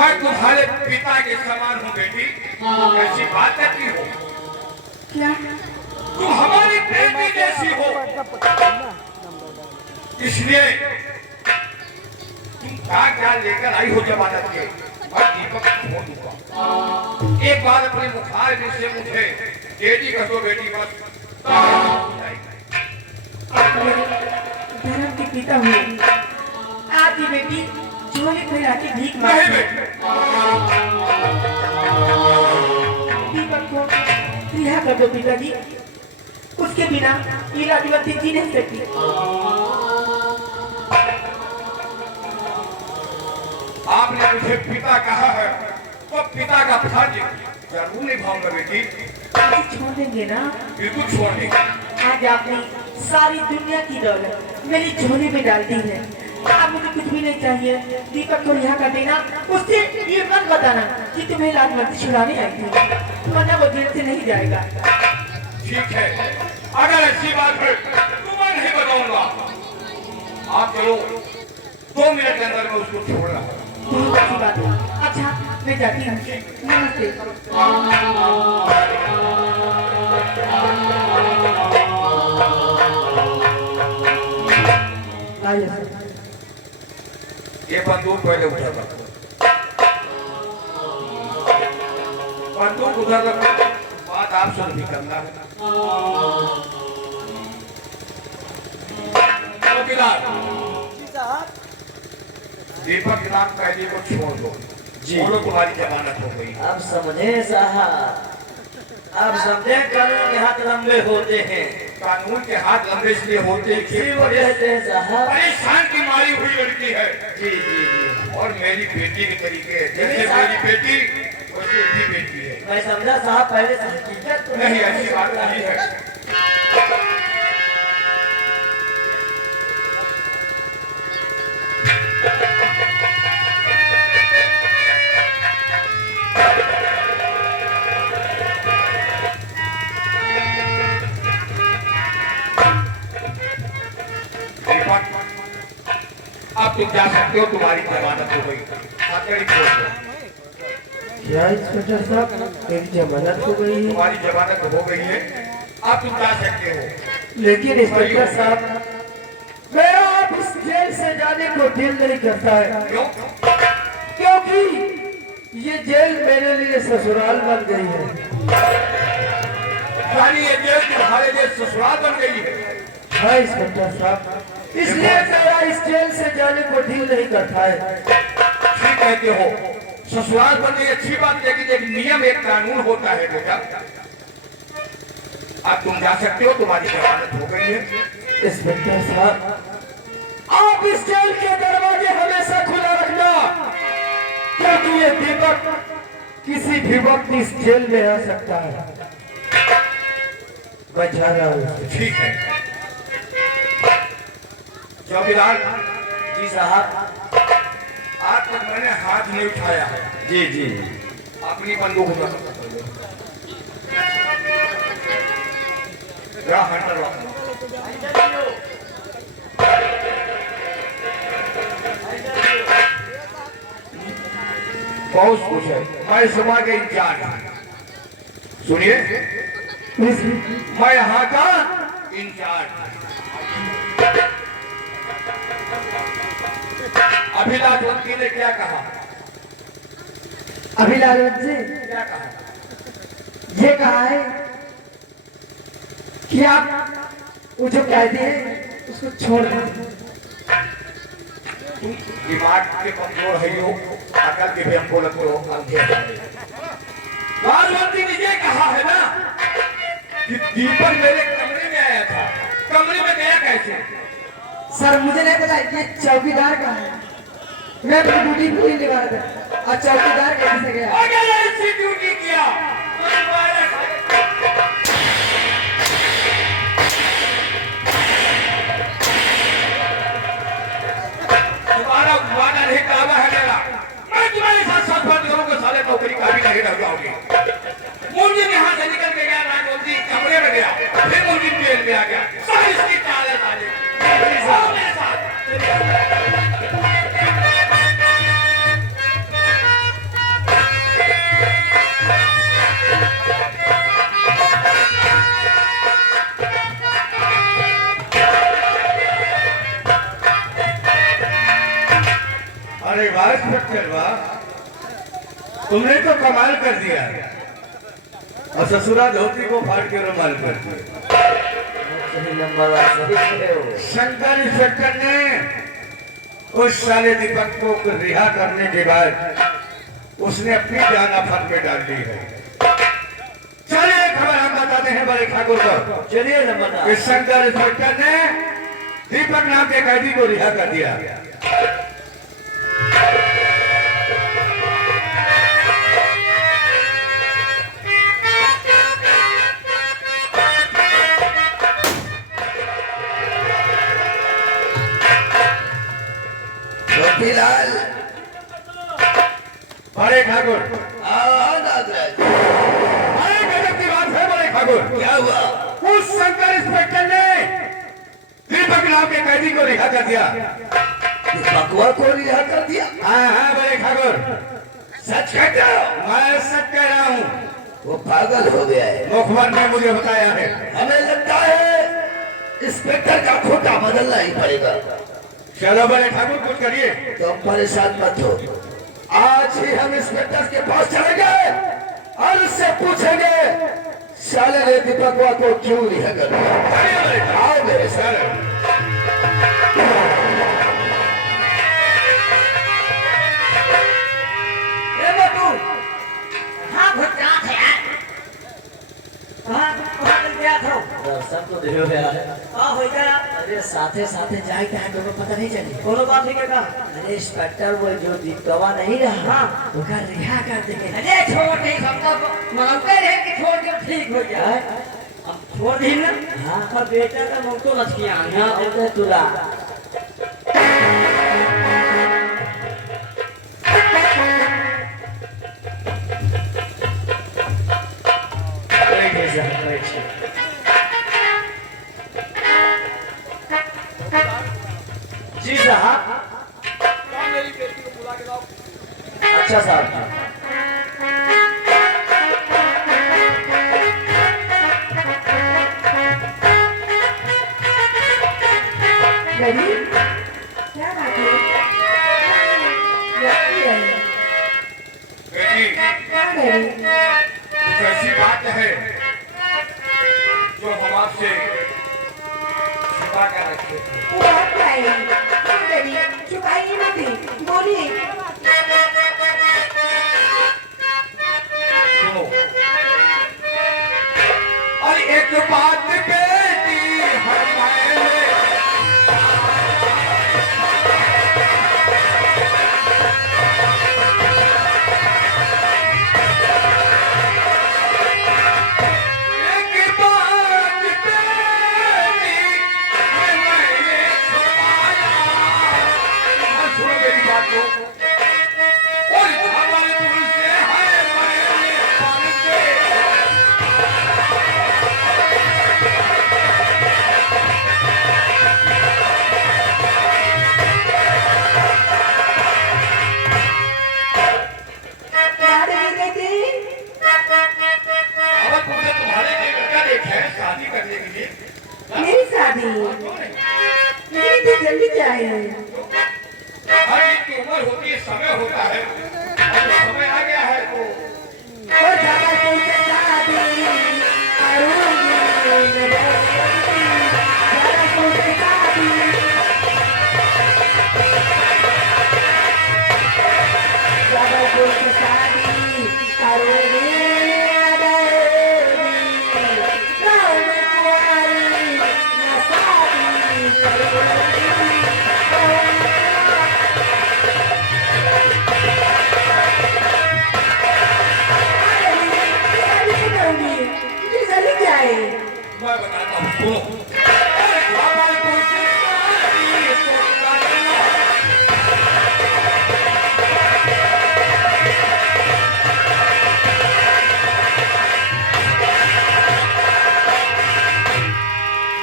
मैं तुम्हारे पिता के समान हूँ बेटी। कैसी बात करती हो? क्या? तुम हमारी बेटी जैसी हो, इसलिए तुम क्या लेकर आई हो जमानत के? मैं दीपक छोड़ दूंगा। एक बार अपने मुखार में से मुझे बेटी कर दो बेटी, बस धर्म के पिता हुए आदि बेटी झोले फैला के भीख नहीं मांगती बेटी। दीपक को रिहा कर दो पिताजी, उसके बिना ये राजवंती जी नहीं सकती। आपने मुझे पिता कहा है तो पिता का फर्ज जरूर निभाऊंगा बेटी। मुझे छोड़ देंगे ना? बिल्कुल छोड़ देंगे। आज आपने सारी दुनिया की दौलत मेरी झोली में डाल दी है, अब मुझे कुछ भी नहीं चाहिए। दीपक को रिहा कर देना, उससे ये मत बताना कि तुम्हें राजवंती छुड़ाने आई थी, वरना वो जेल से नहीं जाएगा। ठीक है, अगर ऐसी बात है तो मैं नहीं बताऊंगा। आप चलो, 2 मिनट के अंदर मैं उसको छोड़ रहा हूँ। बहुत अच्छी बात है। अच्छा मैं जाती हूँ, नमस्ते। ये बंदूक पहले उठा रखो, बंदूक उधर रखो। बात आपसे नहीं करना है। चौकीदार, दीपक नाम कैदी को छोड़ दो जी। बोलो तुम्हारी जमानत हो गई। अब समझे साहब, अब समझे कानून के हाथ लंबे होते हैं। कानून के हाथ लंबे इसलिए होते हैं कि वो कहते हैं साहब परेशान की मारी हुई लड़की है जी जी जी। और मेरी बेटी के तरीके है, जैसे मेरी बेटी वैसे भी बेटी है। मैं समझा साहब, पहले से हकीकत तो नहीं, ऐसी बात नहीं है। अब तुम जा सकते हो, तुम्हारी जमानत हो गई। हथकड़ी खोल दो। क्या इंस्पेक्टर साहब, मेरी जमानत हो गई है? तुम्हारी जमानत हो गई है, अब तुम जा सकते हो। लेकिन इंस्पेक्टर साहब, मेरा आप इस जेल से जाने को दिल नहीं करता है। क्यों? क्योंकि ये जेल मेरे लिए ससुराल बन गई है। यानी ये जेल तुम्हारे लिए ससुराल बन गई है? हाँ इंस्पेक्टर साहब, इसलिए मेरा इस जेल से जाने को दिल नहीं करता है। ठीक कहते हो, ससुराल बन गई अच्छी बात, लेकिन एक नियम एक कानून होता है बेटा। अब तुम जा सकते हो, तुम्हारी जमानत हो गई है। इंस्पेक्टर साहब, आप इस जेल के दरवाजे हमेशा खुला रखना, क्योंकि ये दीपक किसी भी वक्त इस जेल में आ सकता है। मैं जा रहा हूँ। ठीक है चौकीदार जी साहब। आज तक मैंने हाथ नहीं उठाया है। जी जी। अपनी बंदूक उठा क्या हंटर रहा। बहुत कुछ है, मैं सभा के इंचार्ज। सुनिए, मैं यहाँ का इंचार्ज। अभिलाषवंती ने क्या कहा? अभिलाषवंती जी क्या कहा? ये कहा है कि आप वो जो कैदी है उसको छोड़ दें। दिमाग के कमजोर है हो, अकल के भी हमको लगो राजवंती ने ये कहा है ना कि दीपक मेरे कमरे में आया था। कमरे में गया कैसे? सर मुझे नहीं पता, ये चौकीदार का है। मैं अपनी ड्यूटी पूरी निभा रहा था और चौकीदार कैसे गया? अगर ऐसी ड्यूटी किया तुम्हारा वादा नहीं, दावा है मेरा। मैं तुम्हारे साथ साथ बात करूंगा, साले नौकरी का भी नहीं रह जाओगे। मुझे यहाँ से निकल के गया, राजवंती कमरे में गया, फिर मुझे जेल में आ गया। सब इसकी चाल है साले। मेरे साथ इंस्पेक्टर वाह, तुमने तो कमाल कर दिया और ससुरा धोती को फाड़ के रुमाल कर दिया। सही नंबर आ, सही खड़े हो। शंकर इंस्पेक्टर ने उस साले दीपक को रिहा करने के बाद उसने अपनी जान आफत में डाल दी है। चलिए खबर हम बताते हैं बड़े ठाकुर को। चलिए नंबर इस शंकर इंस्पेक्टर ने दीपक नाम के कैदी को रिहा कर दिया। फिलहाल बड़े ठाकुर, नागराज बड़े गजब की बात है बड़े ठाकुर। क्या हुआ? उस शंकर इंस्पेक्टर ने दीपक नाम के कैदी को रिहा कर दिया। बकवा को रिहा कर दिया? हाँ बड़े ठाकुर, सच कहते हो? मैं सच कह रहा हूँ। वो पागल हो गया है। मुखबर ने मुझे बताया है। हमें लगता है इंस्पेक्टर का खोटा बदलना ही पड़ेगा। चलो बड़े ठाकुर कुछ करिए। तुम परेशान मत हो, आज ही हम इंस्पेक्टर के पास चलेंगे और उससे पूछेंगे साले ने दीपकवा को क्यों रिहा कर दिया। आओ मेरे साथ। दर्शन तो देहो यार। अरे साथे साथे जाए क्या है तुम्हें पता नहीं चली? कोनो बात नहीं का। अरे इंस्पेक्टर वो जो दीपकवा नहीं रहा, हाँ। उसका रिहा कर देंगे। अरे छोड़ नहीं सकता, मानते रहे कि छोड़ के ठीक हो गया। अब छोड़ दी ना। हाँ। और बेटा का मुंह तो लचकिया यहाँ उधर तुला। जी साहब। अच्छा साहब। डैडी क्या बात है? बेटी, क्या डैडी? कुछ ऐसी बात है जो हम आपसे छुपा कर रखे थे। वो बात क्या है? क्यों डैडी छुपाइए मत, बोलिए। सुनो, और एक बात बेटी हमारे मेरी शादी मेरी तो जल्दी क्या है? हर एक की उम्र होती है, समय होता है, और समय आ गया है तो और ज्यादा तुमसे शादी करूंगी, ज्यादा तुमसे शादी, ज्यादा तुमसे शादी करूंगी। मैं बताता हूँ सुनो। भागलपुर से शादी तो करना।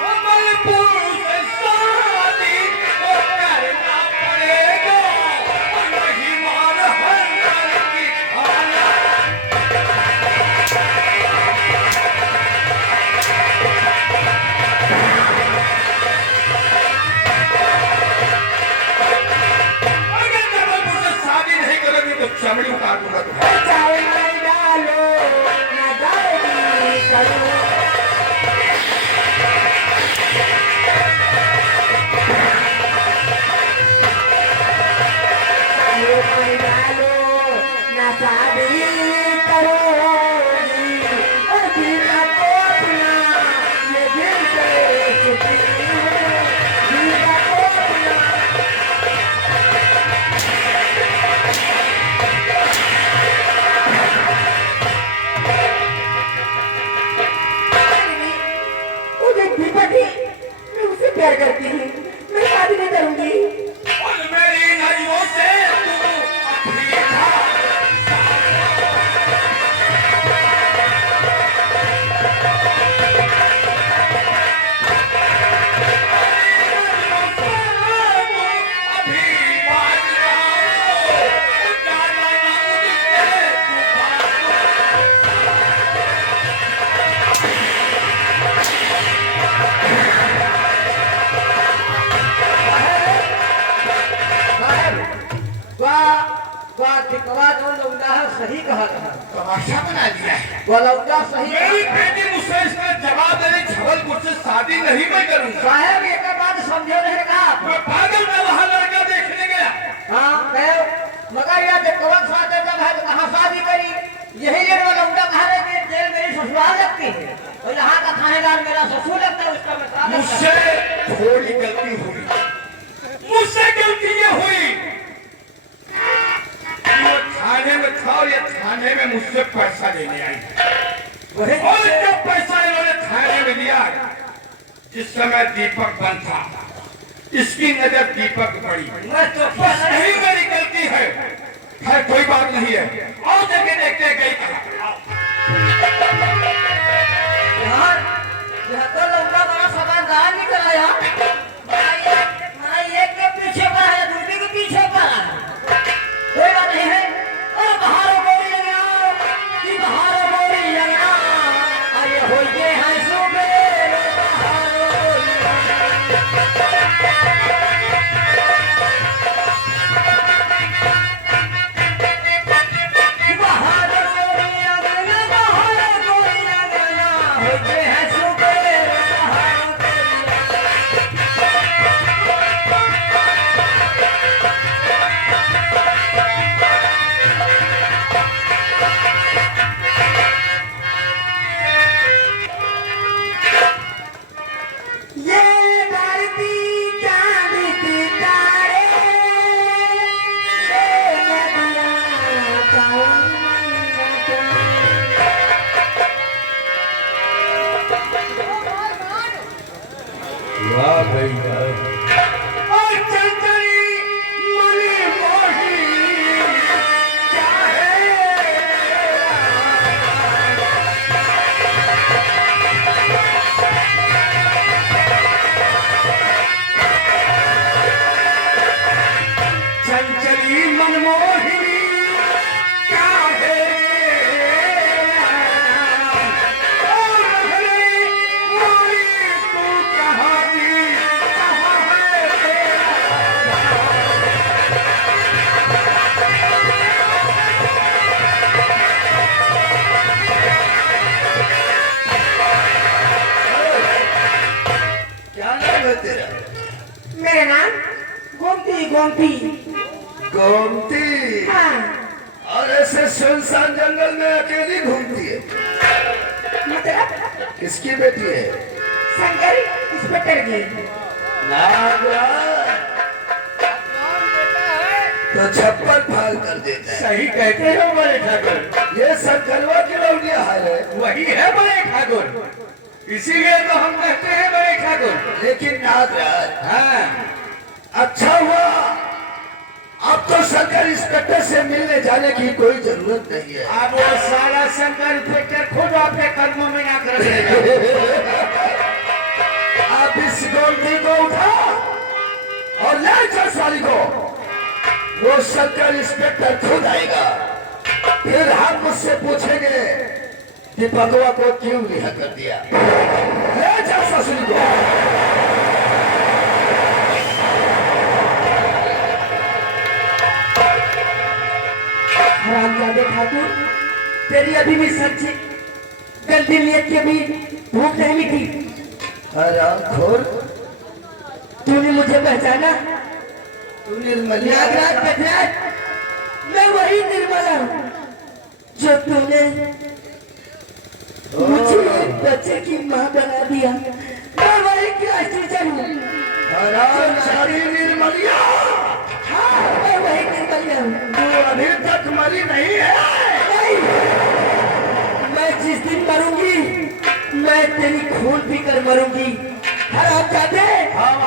भागलपुर से शादी तो करना पड़ेगा, नहीं मान हर लड़की खाना। Thank प्यार करती है, मैं शादी नहीं करूंगी। और मेरी नजरों से तू अभी था। सही कहा था, तमाशा बना दिया है। वो लौटा सही मेरी बेटी मुझसे इसका जवाब देने छबलपुर से शादी नहीं मैं करूंगा। साहब एक बात समझो नहीं का मैं पागल में वहां लड़का देखने गया। हाँ गए मगर यार जब कौन साथ जब है तो कहाँ शादी करी, यही लिए वो लौटा कहा रहे कि जेल मेरी ससुराल लगती है और यहाँ का थानेदार मेरा ससुर लगता है, उसका मैं स्वागत मुझसे थोड़ी गलती हुई, मुझसे गलती ये हुई कि वो थाने में था और ये थाने में मुझसे पैसा लेने आई। वही और जब पैसा इन्होंने थाने में लिया, जिस समय दीपक बंद था, इसकी नजर दीपक पड़ी। मैं तो बस यही मेरी गलती है, कोई बात नहीं है। और जगह देखते गई यार यह तो लौटा बड़ा समझदार निकला यार। मैं एक के पीछे पड़ा है, दूसरे के पीछे पड़ा है, कोई बात नहीं है। अरे बाहर बोली लगा कि बाहर बोली लगा, अरे हो ये है सुबेर बाहर बोली लगा, बाहर बोली लगा, हो ये है सुबेर ये धरती चांद सितारे, ये नदियाँ पानी वाह भैया, और चंचली मनी मोही चाहे चंचली मनमोहिनी क्या है, और रखली मोरी तू कहाँ दी, कहाँ है तेरा क्या नाम है तेरा? मेरा नाम गोमती गोमती। गोमती। हाँ और ऐसे सुनसान जंगल में अकेली घूमती है, मतलब किसकी बेटी है? शंकर इंस्पेक्टर की। तो छप्पर फाड़ कर देता है। सही कहते हो बड़े ठाकुर, ये संकलवा की लौटिया हाल है, वही है बड़े ठाकुर, इसीलिए तो हम कहते हैं बड़े ठाकुर। लेकिन नागराज हाँ, अच्छा हुआ, अब तो शंकर इंस्पेक्टर से मिलने जाने की कोई जरूरत नहीं है। अब वो सारा शंकर इंस्पेक्टर खुद अपने कर्मों में ना कर देगा। आप इस गोमती को उठा और ले चल साली को, वो शंकर इंस्पेक्टर खुद आएगा, फिर हम मुझसे पूछेंगे कि भगवा को क्यों रिहा कर दिया। ले जा ससुरी को। हरामजादे ठाकुर, तेरी अभी भी सच्ची गलती नियत की अभी भूख नहीं मिटी। हरामखोर, तूने मुझे पहचाना? तू निर्मलिया नागराज पहचान, मैं वही निर्मला हूँ जो तूने मुझे एक बच्चे की माँ बना दिया। मैं वही क्लास टीचर हूँ। हरामजादी निर्मलिया, हाँ, मैं वही निर्मला हूँ। तू अभी तक मरी नहीं है। नहीं, मैं जिस दिन मरूंगी मैं तेरी खून पीकर मरूंगी। हरामजादे, हम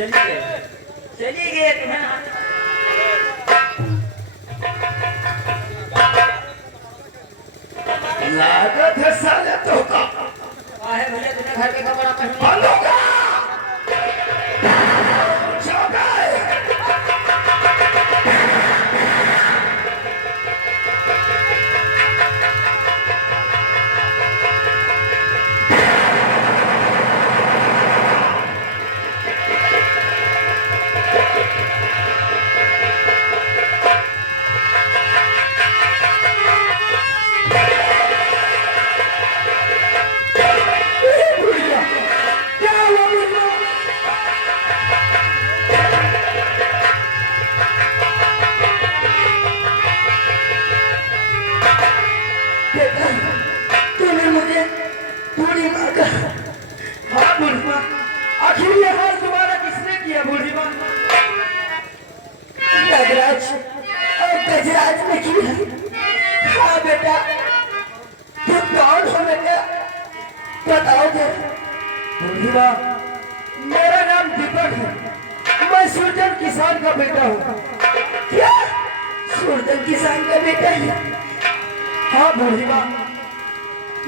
चली गई तुम्हें लागत है साले तो का है भैया तुम्हें घर के कपड़ा पहन बंद होगा चौकाए तूने मुझे बूढ़ी माँ का हाँ बूढ़ी माँ आखिर ये हाल तुम्हारा किसने किया बूढ़ी माँ नगराज और गजराज ने किया हाँ बेटा तुम कौन हो बेटा बताओ जरा बूढ़ी माँ मेरा नाम दीपक है मैं सुरजन किसान का बेटा हूँ क्या सुरजन किसान का बेटा है हाँ बूढ़ी माँ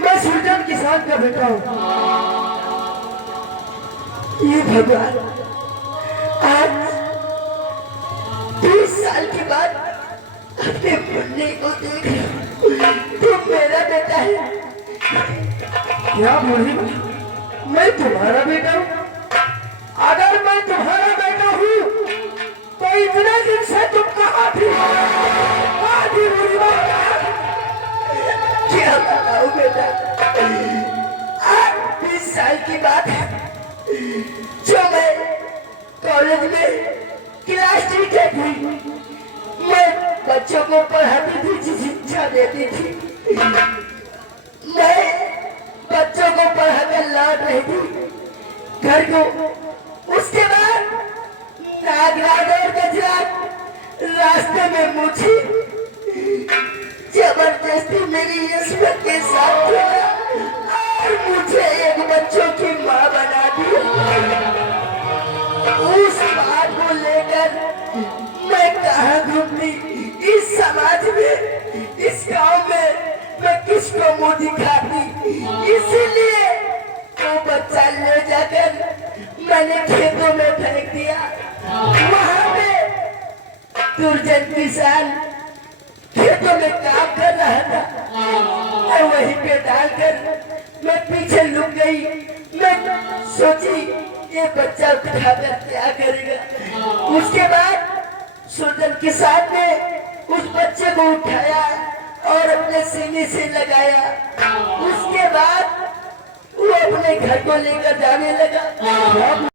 मैं सुरजन किसान का बेटा हूँ ये भगवान आज 20 साल के बाद अपने मुन्ने को देख तुम मेरा बेटा है क्या बूढ़ी माँ मैं तुम्हारा बेटा हूँ अगर मैं तुम्हारा बेटा हूँ तो इतने दिन से तुम कहाँ थी बूढ़ी माँ क्या बताऊं बेटा 20 साल की बात है जो मैं कॉलेज में क्लास टीचर थी मैं बच्चों को पढ़ाती थी शिक्षा देती थी मैं बच्चों को पढ़ाकर लौट रही थी घर को उसके बाद नागराज और गजराज रास्ते में मुझे जबरदस्ती मेरी इस्मत के साथ जोड़ा और मुझे एक बच्चों की माँ बना दी उस बात को लेकर मैं कहाँ घूमती इस समाज में इस गांव में मैं किसको मुंह दिखाती इसीलिए वो बच्चा ले जाकर मैंने खेतों में फेंक दिया वहां पे दुर्जन किसान खेतों में काम कर रहा था और वहीं पे डालकर मैं पीछे लुक गई मैं सोची ये बच्चा उठाकर क्या करेगा उसके बाद सुरजन किसान ने उस बच्चे को उठाया और अपने सीने से लगाया उसके बाद वो अपने घर को लेकर जाने लगा